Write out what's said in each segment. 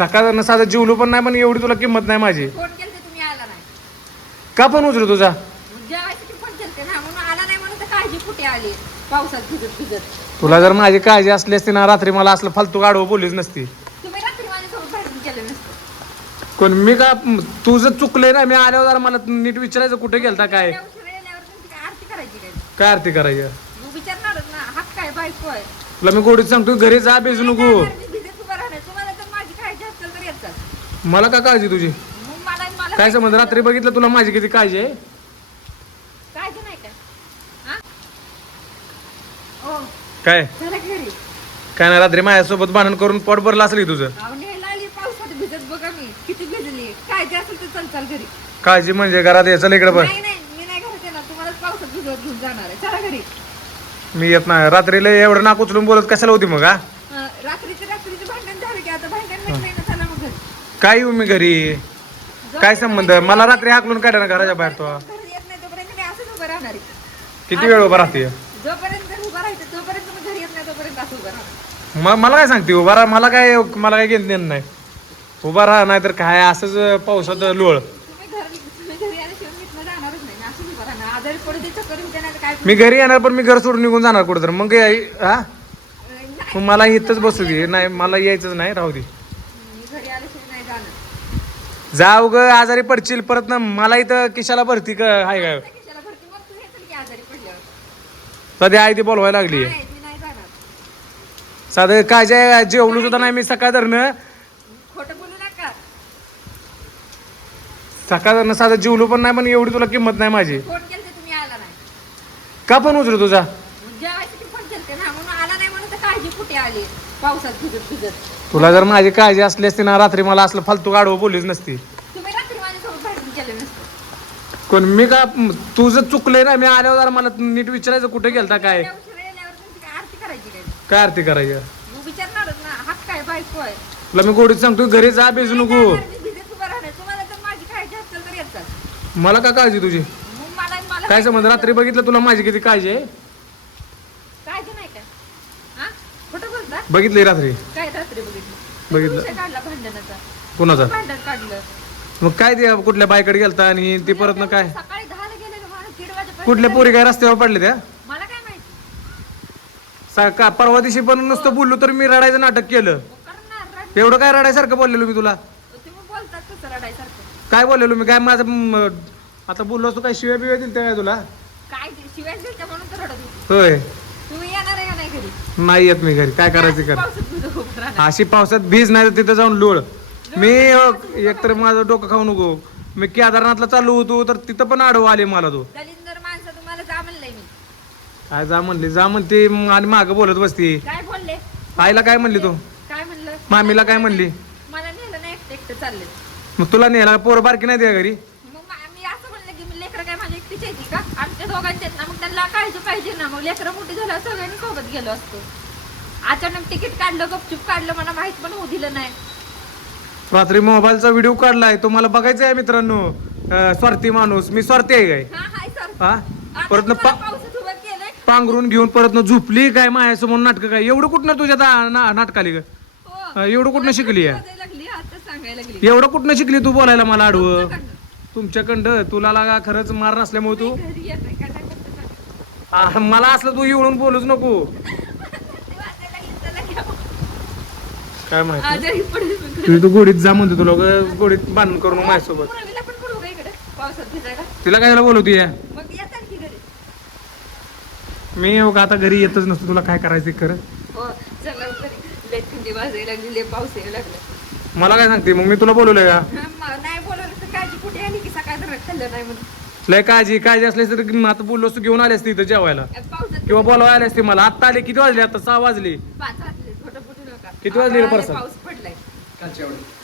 सकाळ साधं जीवलो पण नाही पण एवढी तुला किंमत नाही माझी. फोन केलं तुम्ही आला नाही. का पण उचलू तुझा? जेवायसाठी फोन केलते ना म्हणून आला नाही म्हणून तर काळजी कुठे आली? पावसात भिजत भिजत. तुला जर माझी काळजी असली असती ना रात्री मला असलं फालतू गाडवं बोललीच नसती. तुम्ही रात्री माझ्यासोबत भांडण केलं नसतं. कोण मी का तुझं चुकलंय ना मी आल्यावर जरा मला नीट विचारायचं कुठे गेलता काय? एवढ्या उशिरा येण्यावर तुमची काय आरती करायची काय? काय आरती करायची? मग विचारणारच ना हक्क काय बायको आहे? तुला मी गोडीत सांगतो घरी जा बेजू नको नाही जाणार, मी भिजत उभं राहणार तुम्हाला तर माझी काळजी असेल तर येत जा. मला का काळजी तुझी? मग मला मला काय समज रात्री बघितलं तुला माझी किती काळजी आहे? नाही काय? हा? ओ काय? चला घरी. काय नाही रात्री माझ्यासोबत भांडण करून पोट भरलं असली तुझं? अहो न्यायला आली पावसात भिजत बघा मी. किती भिजली. काळजी असेल तर चल चल घरी. काळजी म्हणजे घरात यायचं इकडे बघ. नाही नाही मी नाही घरात येणार. तुम्हालाच पावसात भिजवत घेऊन जाणार आहे. चला घरी. मी येत नाही. रात्रीला एवढं नाक उचलून बोलत कशाला होती मग हा? अं, रात्रीचे रात्रीचे भांडण झालं की आता भांडण नाही नाही ना चला मग घरी. काय येऊ मी घरी? काय संबंध? मला रात्री हाकलून काढा ना घराच्या बाहेर तो. घरी येत नाही तोपर्यंत मी असंच उभं राहणार आहे. किती वेळ उभा राहते? जोपर्यंत उभं राहायचं मी घरी येत नाही तोपर्यंत असं उभं राहणार मग मला काय सांगते उभा राहा मला काय मला काय घेत नाही. उभा राहा नाही तर काय असंच पावसात लोळ. तुम्ही घरी तुम्ही घरी आल्याशिवाय मी इथनं जाणारच नाही असंच उभं राहणार आजारी पडू दे चक्कर नाही तर काय मी घरी येणार पण मी घर सोडून निघून जाणार कुठं तर. मग काय, हा नाही मग मला इथंच बसू दे. नाही मला यायचंच नाही राहू दे. आल्याशिवाय नाही जाणार. जाऊ ग आजारी पडशील परत ना मला इथं किशाला भरती का हाय काय कशाला भरती मग तू येतील की आजारी पडल्यावर. सध्या आई ती बोलवायला लागली. नाही मी नाही जाणार. साधं काय जे जेवलो सुद्धा नाही मी सकाळ धरणं. खोटं बोलू नका. सकाळ धरणं साधं जेवलो पण नाही पण एवढी तुला किंमत नाही माझी. फोन केलं तुम्ही आला नाही. का पण उचलू तुझा? जेवायसाठी फोन केलते ना म्हणून आला नाही म्हणून तर काळजी कुठे आली? पावसात भिजत भिजत. तुला जर माझी काळजी असली असती ना रात्री मला असलं फालतू गाडवं बोललीच नसती. तुम्ही रात्री माझ्यासोबत भांडण केलं नसतं. कोण मी का तुझं चुकलंय ना मी आल्यावर जरा मला नीट विचारायचं कुठे गेलता काय? एवढ्या उशिरा येण्यावर तुमची काय आरती करायची काय? काय आरती करायची? मग विचारणारच ना हक्क काय बायको आहे? तुला मी गोडीत सांगतो घरी जा बेजू नको. नाही जाणार, मी भिजत उभं राहणार? तुम्हाला तर माझी काळजी असेल तर येत जा. मला का काळजी तुझी? मग मला मला काय समज रात्री बघितलं तुला माझी किती काळजी आहे? काळजी नाही काय? हा? खोटं बोलता? बघितली रात्री. बघितलं बघितलं. विषय काढला भांडणाचा. कुणाचा? भांडण काढलं. मग काय ते कुठल्या बायकडे गेलता आणि ते परत ना काय? सकाळी दहाला गेलेलो माणूस? दीड वाजेपर्यंत कुठल्या पोरी काय रस्त्यावर पडले त्या? मला काय माहिती? सा- का परवा दिवशी पण नुसतं बोललो तर मी रडायचं नाटक केलं. मग करणार रड- एवढं काय रडायसारखं बोललेलो मी तुला? तुम्ही बोलतात कसं रडायसारखं. काय बोललेलो मी? काय माझं म, आता बोललो असतो काय शिव्या बिव्या दिल काय तुला? काय ते शिवाय द्यायच्या म्हणून तर रडत होती. होय तुम्ही येणार आहे का नाही येत मी घरी. काय करायचं कर. अशी पावसात भीज नाही तर तिथं जाऊन लोळ. मी एक तर माझं डोकं खाऊ नको. मी केदारनाथला चालू होतो तर तिथं पण आडव आले मला तो. काय जा म्हणली? जा म्हणते आणि मागं बोलत बसती. आईला काय म्हणली तू? काय म्हणलं? मामीला काय म्हणली? मग तुला नेला? पोरं बारकी नाही द्या घरी मग मा- मी असं म्हणलं की मी लेकरं काय माझी एकटीच येते का? आमच्या दोघांचे आहेत ना मग त्यांना काळजी पाहिजे ना. मग लेकरं मोठी झाल्यावर सगळ्यांनी सोबत गेलो असतो. अचानक तिकीट काढलं गपचूप काढलं मला माहीत पण होऊ दिलं नाही. रात्री मोबाईलचा व्हिडिओ काढलाय. तुम्हाला बघायचा आहे मित्रांनो. अं, स्वार्थी माणूस. मी स्वार्थी आहे काय? हा हाय सर हा? आता परत न तुम्हाला पा पावसात उभं केलंय. पांघरून घेऊन परत न झोपली काय? माझ्यासमोर नाटक काय? एवढं कुठनं तुझ्या दा- ना- नाटकाली ग? हो. एवढं कुठनं शिकली आहे? वाजायला लागली आता सांगायला लागली. एवढं कुठनं शिकली तू बोलायला मला आडवं. तुमच्याकडं तुला लागा खरंच मार नसल्यामुळे तू. आ, मला असलं तू येऊन बोलूच नको. काय माहिती. तुझी तू गोडीत जा म्हणते तुला ग, गोडीत बांधून करून माझ्यासोबत. पुरवीला पण बोलवू का इकडे? पावसात भिजायला? तिला काय बोलवती या? मी येऊ का? आता घरी येतच नसतो. तुला काय करायचं खरं? हो मला काय सांगते? मग मी तुला बोलवलंय का हा, म- नाही बोलवलं तर काळजी कुठे आली की सकाळ तर खाल्लं नाही म्हणून. लय काळजी काळजी असली तर आता बोललो असतो घेऊन आले असते इथं जेवायला. पावसात किंवा बोलवायला आले असते मला. आत्ता आले किती वाजले आता? सहा वाजले. पाच वाजले. खोटं फुटू नका. किती वाजले रे आता परसात? पाऊस पडलाय.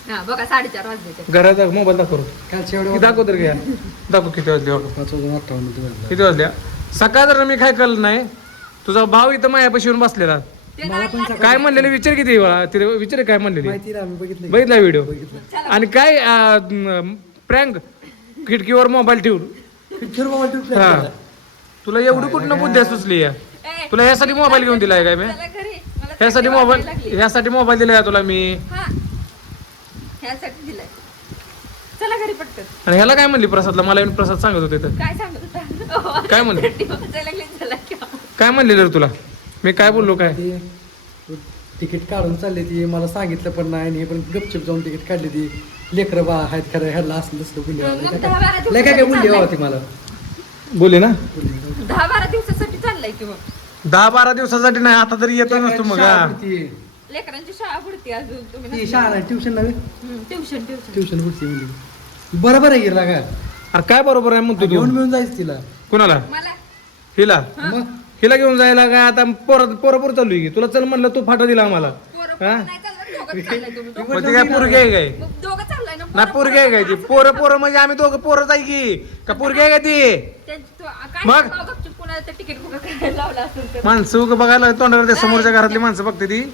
हा बघा साडेचार वाजले. घरात मोबाईल दाखव. कालच्या किती दाखव तर घ्या. दाखव किती वाजले बाबा. पाच वाजून अठ्ठावन्न मिनिटं. किती वाजल्या सकाळ तर मी काय कळलं नाही. तुझा भाव इथं मायापाशी येऊन बसलेला. ते काय म्हणलेले? विचार किती वेळा? तिला विचार काय म्हणलेली? माहिती ना आम्ही बघितलं बघितला. व्हिडिओ आणि काय प्रँक? खिडकीवर मोबाईल ठेवून. फिर बाबा tube हा. तुला एवढी कुठनं बुद्ध्या सुचली या ए, तुला यासाठी मोबाईल घेऊन दिलाय काय मी चला घरी. मला ह्यासाठी थंडी मोबाईल वाजायला लागली. ह्यासाठी मोबाईल दिलाय तुला मी? हा. ह्यासाठी दिलाय. चला घरी पटकन. आणि ह्याला काय म्हणली प्रसादला? मला येऊन प्रसाद सांगत होते तर. काय सांगत होता? काय म्हणले? वाजायला लागले चला किंवा काय म्हणले रे तुला? मी काय बोललो काय? ते तिकीट काढून चालली ती. मला सांगितलं पण नाही आणि हे पण गपचूप जाऊन तिकीट काढली ती. लेकरं बा आहेत खरं ह्याला असलं बारा लय काय काय बोलली दिवसासाठी होती मला? बोले ना? दहा बारा दिवसासाठी चाललाय किंवा दहा बारा दिवसासाठी नाही आता तरी येतो नसतो मग हा. शाळा पुरती. लेकरांची शाळा पुढती अजून तुम्ही ती. शाळा ट्युशन नव्हे? Tuition tuition. ट्युशन पुढची बरोबर आहे गेला का? अरे काय बरोबर आहे म्हणतो घेऊन तू? मिळून जायचं तिला. कुणाला? मला. हिला? मग? हिला घेऊन जायला काय आता पोरं पोरं पोरं चालू आहे की? तुला चल म्हणलं तू फाटा दिला आम्हाला. पोरं हा? पोरं नाही चाललं दोघं चाललाय तुम्ही. दोघं. मग ती काय पोरगी आहे काय? मग दोघं चाललाय ना ना पोरं- पोरगी आहे काय ती? पोरं पोरं म्हणजे आम्ही दोघं पोरं आहे की. का पोरगी आहे का ती? तो- मग? सांगावं गपचूप कोणाला तर तिकीट बुक करायला लावलं असेल तर. माणसं उगं बघायला तोंडावर त्या समोरच्या घरातली माणसं बघते ती.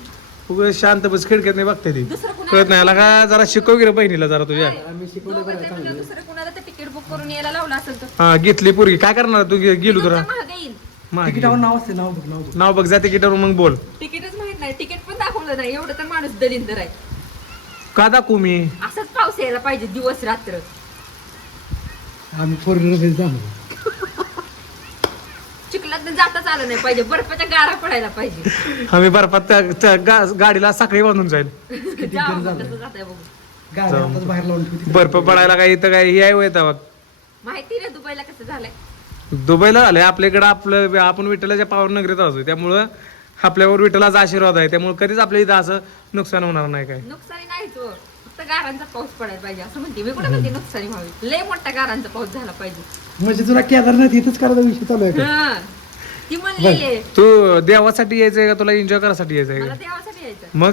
उगं शांत बस खिडक्यात नाही बघते ती. दुसरं कुणाला कळत नाही याला का जरा शिकव गेलं बहिणीला जरा तुझ्या. आम्ही शिकवलं दोघं बरं जण चांगलं. दुसरं कुणाला तर तिकीट बुक करून यायला लावलं असेल तर. हा घेतली पोरगी. काय करणार तू? गे- गेलो तुला तुमचं महाग येईल. मागे. तिकिटावर नाव असते नाव बघ नाव बघ. नाव बघ जा तिकीटावर मग बोल. तिकीटच माहीत नाही तिकीट पण दाखवलं नाही. एवढं तर माणूस दलिंदर आहे. का दाखवू मी? असाच पाऊस यायला पाहिजे दिवस रात्र. आम्ही फोर व्हीलर जाणार. चिखलात जाताच आलं नाही पाहिजे बर्फाच्या गारा पडायला पाहिजे. आम्ही बर्फात त्या- त्या गा- गाडीला साखळी बांधून जाईल. जावं मग कसं जाताय बघू. गाडी आताच बाहेर लावून ठेवती बर्फ पडायला काय इथं काय हे आहे होय तेव्हा माहिती ना दुबईला कसं झालंय. दुबईला झालंय. आपल्याकडे आपलं आपण विठ्ठलाच्या पावर नगरीत असतो त्यामुळं आपल्यावर विठ्ठलाचा आशीर्वाद आहे. त्यामुळे कधीच आपल्या इथं असं नुकसान होणार नाही काय. नुकसानी नाही तो फक्त गारांचा पाऊस पडायला पाहिजे असं म्हणते. मी कुठे म्हणते नुकसानी व्हावी. लय मोठा गारांचा पाऊस झाला पाहिजे. म्हणजे तुला केदारनाथ इथंच करायचा विषय चालू आहे का? हा. ती म्हणलेली आहे, तू देवासाठी यायचंय का तुला एन्जॉय करायसाठी यायचंय मला का देवासाठी यायचं मग?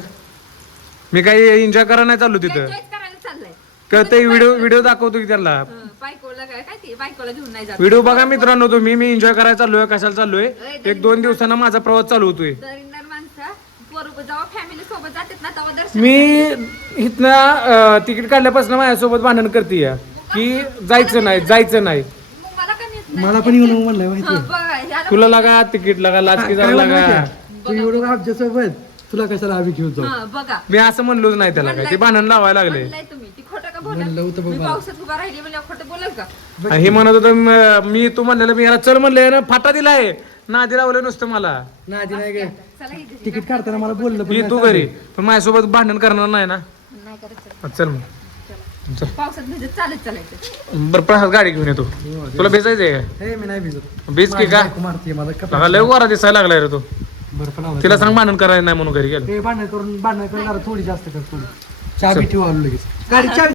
मी काही एन्जॉय करा नाही चाललो तिथं. एन्जॉय करायला चाललंय. कळतंय व्हिडिओ व्हिडिओ दाखवतो की त्यांना हं, बायकोला काय काय ते बायकोला घेऊन नाही जात. व्हिडिओ बघा मित्रांनो तुम्ही. मी एन्जॉय करायला चाललोय कशाला चाललोय? एक दोन दिवसांना माझा प्रवास चालू होतोय माणसं बरोबर जेव्हा फॅमिली सोबत जातात ना तेव्हा दर्शन मी इथनं तिकीट काढल्यापासून माझ्यासोबत भांडण करते की जायचं नाही जायचं नाही. मला का नेत नाही? मला पण येऊन म्हणलंय माहिती तुला लागा तिकीट लागा लाचकी जाऊ लागा? तू एवढं आमच्यासोबत? तुला कशाला आम्ही घेऊन जाऊ? हं, बघा. मी असं म्हणलोच नाही त्याला काय ते भांडण लावायला लागले. तुम्ही. ती खोटं का म्हणलं होतं बोला बघ मी मला. पावसात उभा राहिली म्हणजे खोटं बोलाल का आणि हे म्हणत होतं म- मी तू म्हणलेलं मी याला चल म्हणले ना फाटा दिलाय. नादी लावलं नुसतं मला. ना आधी नाही काय? चला इथे तिकीट काढताना मला बोललं पण ये नाही तू घरी. पण माझ्यासोबत भांडण करणार नाही ना. नाही चल. मग. चल. पावसात भिजत चालत चालायचं बरं प्रसाद गाडी घेऊन येतो. तुला भेजायचंय का हे मी नाही भिजत. बीज की का? बायको मारते मला. लागा कपडा लय वारा दिसायला लागलाय रे तू. लावला तिला सांग भांडण करायला नाही म्हणून घरी गेलो. ते भांडण करून भांडण करून जरा थोडी जास्त कर थोडी चहा बी ठेवा लगेच. गाडी चहा